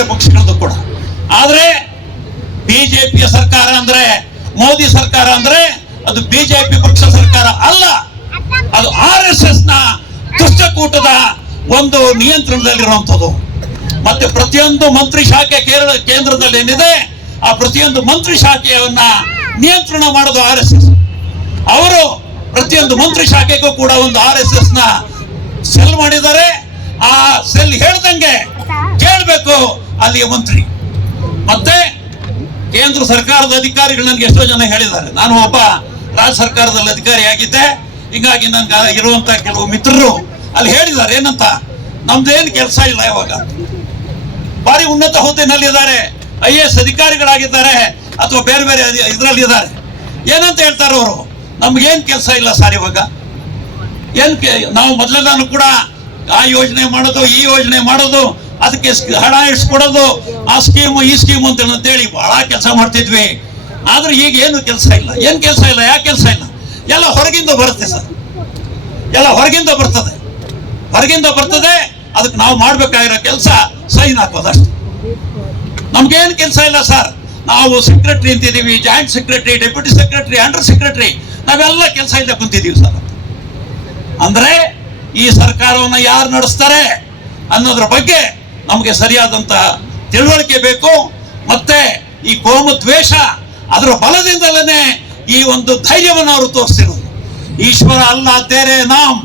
ಬೇರೆ ಪಕ್ಷಗಳದ್ದು ಕೂಡ. ಆದ್ರೆ ಬಿಜೆಪಿಯ ಸರ್ಕಾರ ಅಂದ್ರೆ ಮೋದಿ ಸರ್ಕಾರ ಅಂದ್ರೆ ಅದು ಬಿಜೆಪಿ ಪಕ್ಷ ಸರ್ಕಾರ ಅಲ್ಲ. ಅದು ಆರ್ ಎಸ್ ಎಸ್ನ ದುಷ್ಟಕೂಟದ ಒಂದು ನಿಯಂತ್ರಣದಲ್ಲಿರುವಂಥದ್ದು. ಮತ್ತೆ ಪ್ರತಿಯೊಂದು ಮಂತ್ರಿ ಶಾಖೆ ಕೇರಳ ಕೇಂದ್ರದಲ್ಲಿ ಏನಿದೆ, ಆ ಪ್ರತಿಯೊಂದು ಮಂತ್ರಿ ಶಾಖೆಯನ್ನ ನಿಯಂತ್ರಣ ಮಾಡೋದು ಆರ್ ಎಸ್ ಎಸ್. ಅವರು ಪ್ರತಿಯೊಂದು ಮಂತ್ರಿ ಶಾಖೆಗೂ ಕೂಡ ಒಂದು ಆರ್ ಎಸ್ ಎಸ್ನ ಸೆಲ್ ಮಾಡಿದ್ದಾರೆ. ಆ ಸೆಲ್ ಹೇಳ್ದಂಗೆ ಕೇಳಬೇಕು. ಅಲ್ಲಿಯ ಮಂತ್ರಿ. ಮತ್ತೆ ಕೇಂದ್ರ ಸರ್ಕಾರದ ಅಧಿಕಾರಿಗಳು ನನಗೆ ಎಷ್ಟೋ ಜನ ಹೇಳಿದ್ದಾರೆ. ನಾನು ಒಬ್ಬ ರಾಜ್ಯ ಸರ್ಕಾರದಲ್ಲಿ ಅಧಿಕಾರಿ ಆಗಿದ್ದೆ. ಹೀಗಾಗಿ ನನ್ಗೆ ಇರುವಂತ ಕೆಲವು ಮಿತ್ರರು ಅಲ್ಲಿ ಹೇಳಿದ್ದಾರೆ. ಏನಂತ? ನಮ್ದೇನು ಕೆಲಸ ಇಲ್ಲ ಇವಾಗ ಭಾರಿ ಉನ್ನತ ಹುದ್ದೆನಲ್ಲಿದ್ದಾರೆ. ಐ ಎ ಎಸ್ ಅಧಿಕಾರಿಗಳಾಗಿದ್ದಾರೆ. ಅಥವಾ ಬೇರೆ ಬೇರೆ ಇದರಲ್ಲಿ ಇದ್ದಾರೆ ಏನಂತ ಹೇಳ್ತಾರೆ ಅವರು? ನಮ್ಗೇನ್ ಕೆಲಸ ಇಲ್ಲ ಸರ್ ಇವಾಗ? ಏನ್ ನಾವು ಮೊದಲೆಲ್ಲಾನು ಕೂಡ ಆ ಯೋಜನೆ ಮಾಡೋದು, ಈ ಯೋಜನೆ ಮಾಡೋದು ಅದಕ್ಕೆ ಹಣ ಹಣ ಕೊಡೋದು ಆ ಸ್ಕೀಮ್ ಈ ಸ್ಕೀಮ್ ಅಂತ ಅಂತೇಳಿ ಬಹಳ ಕೆಲಸ ಮಾಡ್ತಿದ್ವಿ. ಆದ್ರೆ ಈಗ ಏನು ಕೆಲಸ ಇಲ್ಲ. ಏನ್ ಕೆಲಸ ಇಲ್ಲ? ಯಾಕೆ ಕೆಲಸ ಇಲ್ಲ? ಎಲ್ಲ ಹೊರಗಿಂದ ಬರುತ್ತೆ ಸರ್. ಎಲ್ಲ ಹೊರಗಿಂದ ಬರ್ತದೆ. ಹೊರಗಿಂದ ಬರ್ತದೆ. ಅದಕ್ಕೆ ನಾವು ಮಾಡ್ಬೇಕಾಗಿರೋ ಕೆಲಸ ಸೈನ್ ಹಾಕೋದಷ್ಟೇ ನಮ್ಗೇನು ಕೆಲಸ ಇಲ್ಲ ಸರ್. ನಾವು secretary ಅಂತಿದ್ದೀವಿ joint secretary deputy secretary under secretary ನಾವೆಲ್ಲ ಕೆಲಸ ಇಲ್ಲ ಕುಂತಿದ್ದೀವಿ ಸರ್. ಅಂದ್ರೆ ಈ ಸರ್ಕಾರವನ್ನ ಯಾರು ನಡೆಸ್ತಾರೆ ಅನ್ನೋದ್ರ ಬಗ್ಗೆ ನಮಗೆ ಸರಿಯಾದಂತಹ ತಿಳುವಳಿಕೆ ಬೇಕು. ಮತ್ತೆ ಈ ಕೋಮು ದ್ವೇಷ ಅದರ ಬಲದಿಂದಲೇ ಈ ಒಂದು ಧೈರ್ಯವನ್ನು ಅವರು ತೋರಿಸಿರುವುದು. ಈಶ್ವರ ಅಲ್ಲ, ತೇರೆ, ನಾಮ್.